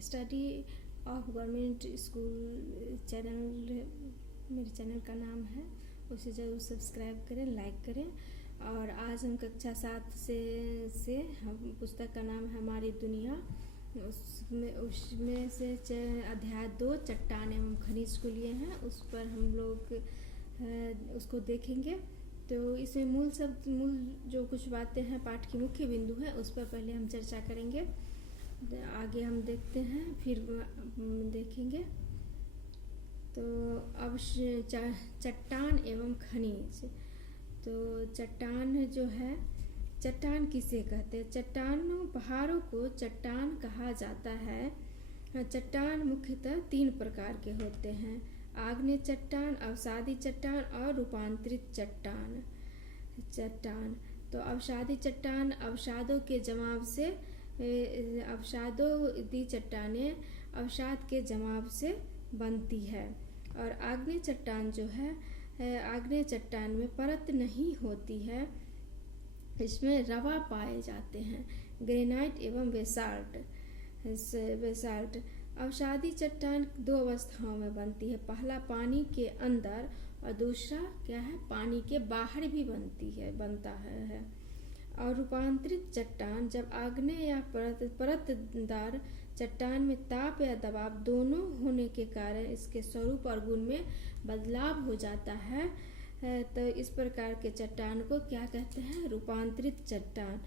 Study of government school channel मेरे channel का नाम है, उसे ज़रूर सब्सक्राइब करें, लाइक करें। और आज हम कक्षा 7 से हम पुस्तक का नाम है हमारी दुनिया, उसमें से अध्याय 2 चट्टान एवं खनिज को लिए हैं, उस पर हम लोग उसको देखेंगे। तो इसमें मूल जो कुछ बातें हैं, पाठ की मुख्य बिंदु है, उस पर पहले हम चर्चा करेंगे, आगे हम देखते हैं, फिर देखेंगे। तो अब चट्टान एवं खनिज। तो चट्टान जो है, चट्टान किसे कहते हैं? चट्टानों पहाड़ों को चट्टान कहा जाता है। चट्टान मुख्यतः 3 प्रकार के होते हैं: आग्नेय चट्टान, अवसादी चट्टान और रूपांतरित चट्टान। तो अवसादी चट्टान अवसादों के जमाव से अवसादी चट्टानें अवसाद के जमाव से बनती है। और आग्नेय चट्टान जो है, आग्नेय चट्टान में परत नहीं होती है, इसमें रवा पाए जाते हैं, ग्रेनाइट एवं बेसाल्ट। अवसादी चट्टान 2 अवस्थाओं में बनती है, पहला पानी के अंदर और दूसरा क्या है, पानी के बाहर भी बनता है। और रूपांतरित चट्टान जब आग्नेय या परतदार चट्टान में ताप या दबाव दोनों होने के कारण इसके स्वरूप और गुण में बदलाव हो जाता है, तो इस प्रकार के चट्टान को क्या कहते हैं? रूपांतरित चट्टान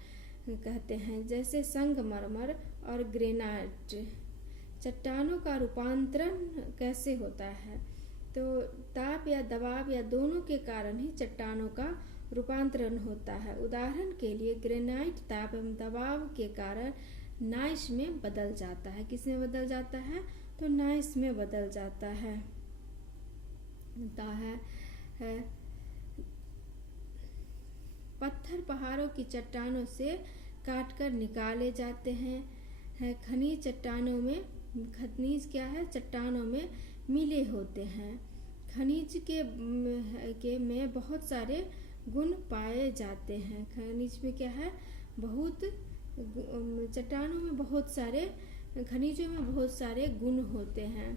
कहते हैं। जैसे संगमरमर और ग्रेनाइट। चट्टानों का रूपांतरण कैसे होता है? तो ताप या दबाव या दोनों के कारण ही चट्टानों का रूपांतरण होता है। उदाहरण के लिए ग्रेनाइट ताप एवं दबाव के कारण नाइस में बदल जाता है। किस में बदल जाता है? तो नाइस में बदल जाता है। पत्थर पहाड़ों की चट्टानों से काटकर निकाले जाते हैं। खनिज क्या है? चट्टानों में मिले होते हैं। खनिज के में बहुत सारे गुण पाए जाते हैं। खनिज में क्या है? चट्टानों में बहुत सारे, खनिजों में बहुत सारे गुण होते हैं।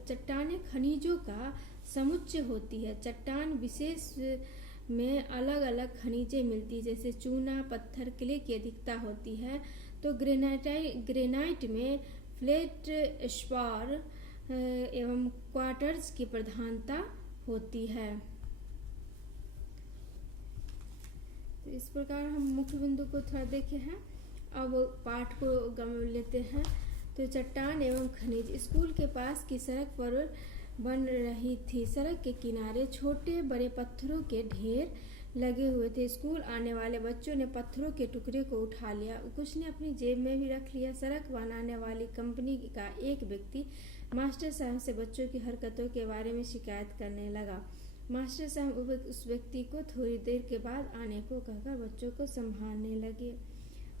चट्टानें खनिजों का समुच्चय होती है। चट्टान विशेष में अलग अलग खनिजें मिलती है, जैसे चूना, पत्थर, क्ले की अधिकता होती है। तो ग्रेनाइट में फ्लेट स्पार एवं क्वार्टर्स की प्रधानता होती है। तो इस प्रकार हम मुख्य बिंदु को थोड़ा देखे हैं। अब पाठ को लेते हैं। तो चट्टान एवं खनिज। स्कूल के पास की सड़क पर बन रही थी। सड़क के किनारे छोटे बड़े पत्थरों के ढेर लगे हुए थे। स्कूल आने वाले बच्चों ने पत्थरों के टुकड़े को उठा लिया, कुछ ने अपनी जेब में भी रख लिया। सड़क बनाने वाली कंपनी का एक व्यक्ति मास्टर साहब से बच्चों की हरकतों के बारे में शिकायत करने लगा। मास्टर साहब उस व्यक्ति को थोड़ी देर के बाद आने को कहकर बच्चों को संभालने लगे।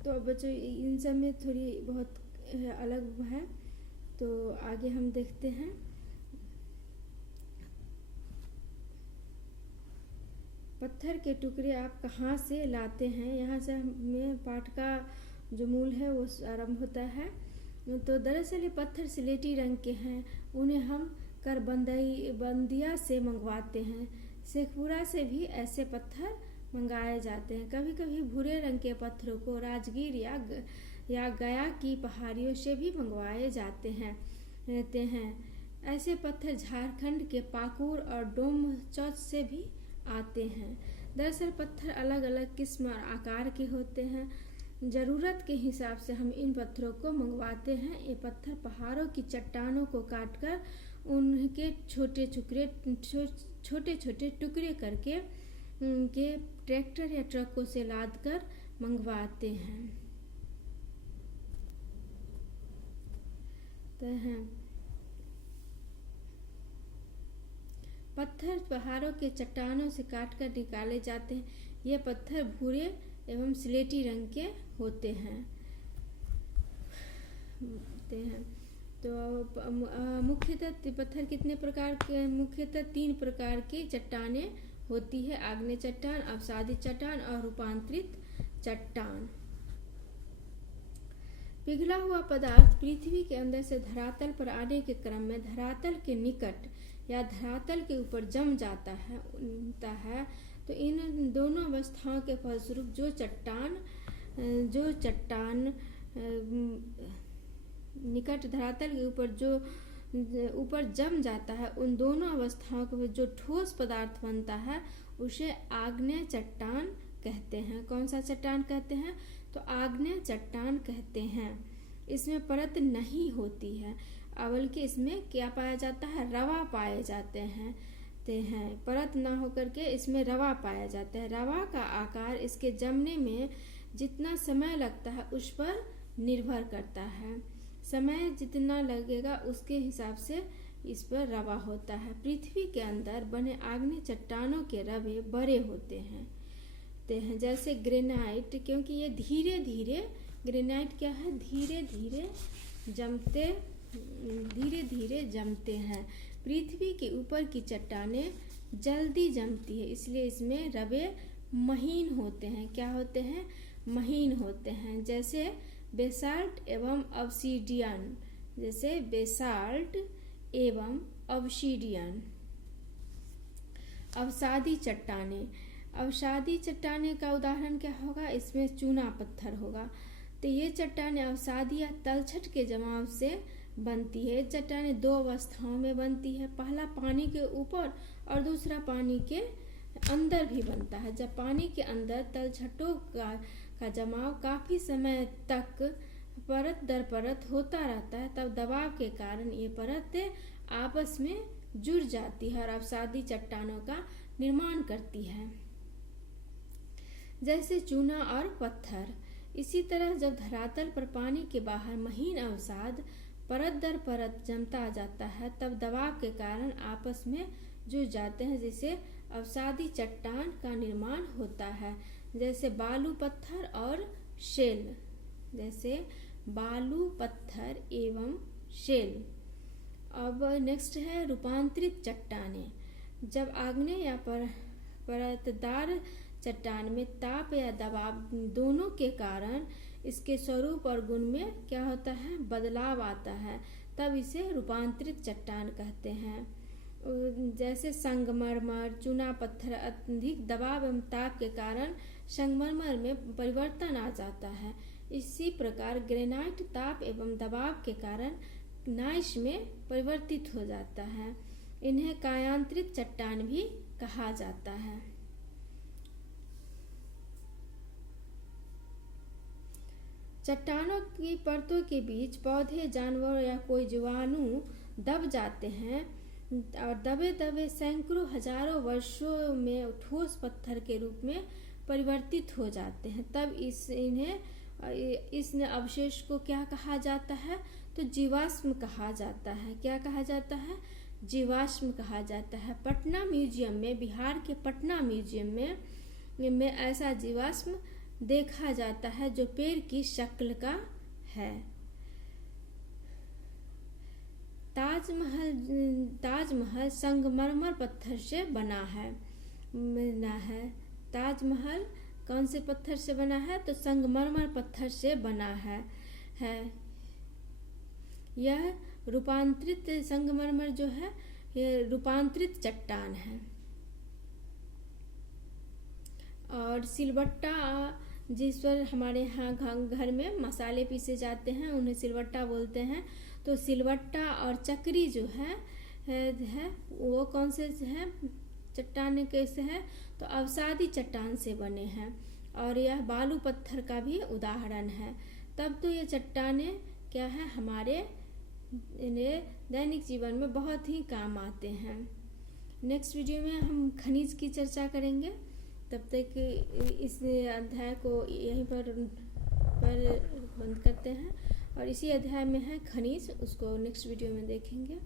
तो बच्चों इन सब में थोड़ी बहुत अलग है। तो आगे हम देखते हैं। पत्थर के टुकड़े आप कहाँ से लाते हैं? यहाँ से हमें पाठ का जो मूल है वो आरंभ होता है। तो दरअसल ये पत्थर सिलेटी रंग के हैं, उन्हें हम करबंदिया से मंगवाते हैं। शेखपुरा से भी ऐसे पत्थर मंगाए जाते हैं। कभी कभी भूरे रंग के पत्थरों को राजगीर या गया की पहाड़ियों से भी मंगवाए जाते हैं। ऐसे पत्थर झारखंड के पाकुड़ और डोमचौच से भी आते हैं। दरअसल पत्थर अलग अलग किस्म और आकार के होते हैं। ज़रूरत के हिसाब से हम इन पत्थरों को मंगवाते हैं। ये पत्थर पहाड़ों की चट्टानों को काटकर उनके छोटे छोटे टुकड़े करके उनके ट्रैक्टर या ट्रकों से लाद कर मंगवाते हैं। पत्थर पहाड़ों के चट्टानों से काटकर निकाले जाते हैं। ये पत्थर भूरे एवं स्लेटी रंग के होते हैं। तो मुख्यतः पत्थर कितने प्रकार के? मुख्यतः 3 प्रकार की चट्टानें होती है आग्नेय चट्टान, अवसादी चट्टान और रूपांतरित चट्टान। पिघला हुआ पदार्थ पृथ्वी के अंदर से धरातल पर आने के क्रम में धरातल के निकट या धरातल के ऊपर जम जाता है तो इन दोनों अवस्थाओं के फलस्वरूप जो चट्टान निकट धरातल के ऊपर जम जाता है, उन दोनों अवस्थाओं के जो ठोस पदार्थ बनता है उसे आग्नेय चट्टान कहते हैं। कौन सा चट्टान कहते हैं? तो आग्नेय चट्टान कहते हैं। इसमें परत नहीं होती है, बल्कि इसमें क्या पाया जाता है? रवा पाए जाते हैं। परत ना होकर के इसमें रवा पाया जाता है। रवा का आकार इसके जमने में जितना समय लगता है उस पर निर्भर करता है। समय जितना लगेगा उसके हिसाब से इस पर रवा होता है। पृथ्वी के अंदर बने आग्नेय चट्टानों के रवे बड़े होते हैं जैसे ग्रेनाइट, क्योंकि ये धीरे धीरे, ग्रेनाइट क्या है? धीरे धीरे जमते हैं। पृथ्वी के ऊपर की चट्टानें जल्दी जमती है, इसलिए इसमें रवे महीन होते हैं। क्या होते हैं? महीन होते हैं। जैसे बेसाल्ट एवं ऑब्सीडियन, जैसे बेसाल्ट एवं ऑब्सीडियन। अवसादी चट्टानें, अवसादी चट्टानें का उदाहरण क्या होगा? इसमें चूना पत्थर होगा। तो ये चट्टानें अवसादी या तलछट के जमाव से बनती है। चट्टानें दो अवस्थाओं में बनती है, पहला पानी के ऊपर और दूसरा पानी के अंदर भी बनता है। जब पानी के अंदर तलछटों का जमाव काफी समय तक परत दर परत होता रहता है, तब दबाव के कारण ये परत आपस में जुड़ जाती है और अवसादी चट्टानों का निर्माण करती है, जैसे चूना और पत्थर। इसी तरह जब धरातल पर पानी के बाहर महीन अवसाद परत दर परत जमता जाता है, तब दबाव के कारण आपस में जुड़ जाते हैं, जिससे अवसादी चट्टान का निर्माण होता है। जैसे बालू पत्थर और शेल, जैसे बालू पत्थर एवं शेल। अब नेक्स्ट है रूपांतरित चट्टानें। जब आग्नेय या परतदार चट्टान में ताप या दबाव दोनों के कारण इसके स्वरूप और गुण में क्या होता है? बदलाव आता है, तब इसे रूपांतरित चट्टान कहते हैं। जैसे संगमरमर, चूना पत्थर अधिक दबाव एवं ताप के कारण संगमरमर में परिवर्तन आ जाता है। इसी प्रकार ग्रेनाइट ताप एवं दबाव के कारण नाइश में परिवर्तित हो जाता है। इन्हें कायांतरित चट्टान भी कहा जाता है। चट्टानों की परतों के बीच पौधे, जानवर या कोई जीवाणु दब जाते हैं और दबे दबे सैकड़ों हजारों वर्षों में ठोस पत्थर के रूप में परिवर्तित हो जाते हैं। तब इस अवशेष को क्या कहा जाता है? तो जीवाश्म कहा जाता है। क्या कहा जाता है? जीवाश्म कहा जाता है। पटना म्यूजियम में, बिहार के पटना म्यूजियम में ऐसा जीवाश्म देखा जाता है जो पेड़ की शक्ल का है। ताजमहल संगमरमर पत्थर से बना है। ताजमहल कौन से पत्थर से बना है? तो संगमरमर पत्थर से बना है। यह रूपांतरित संगमरमर जो है ये रूपांतरित चट्टान है। और सिलबट्टा, जिस पर हमारे यहाँ घर में मसाले पीसे जाते हैं उन्हें सिलबट्टा बोलते हैं। तो सिलबट्टा और चक्री जो है वो कौन से है? चट्टान कैसे है? तो अवसादी चट्टान से बने हैं और यह बालू पत्थर का भी उदाहरण है। तब तो ये चट्टानें क्या है? हमारे दैनिक जीवन में बहुत ही काम आते हैं। नेक्स्ट वीडियो में हम खनिज की चर्चा करेंगे। तब तक इस अध्याय को यहीं पर बंद करते हैं और इसी अध्याय में है खनिज, उसको नेक्स्ट वीडियो में देखेंगे।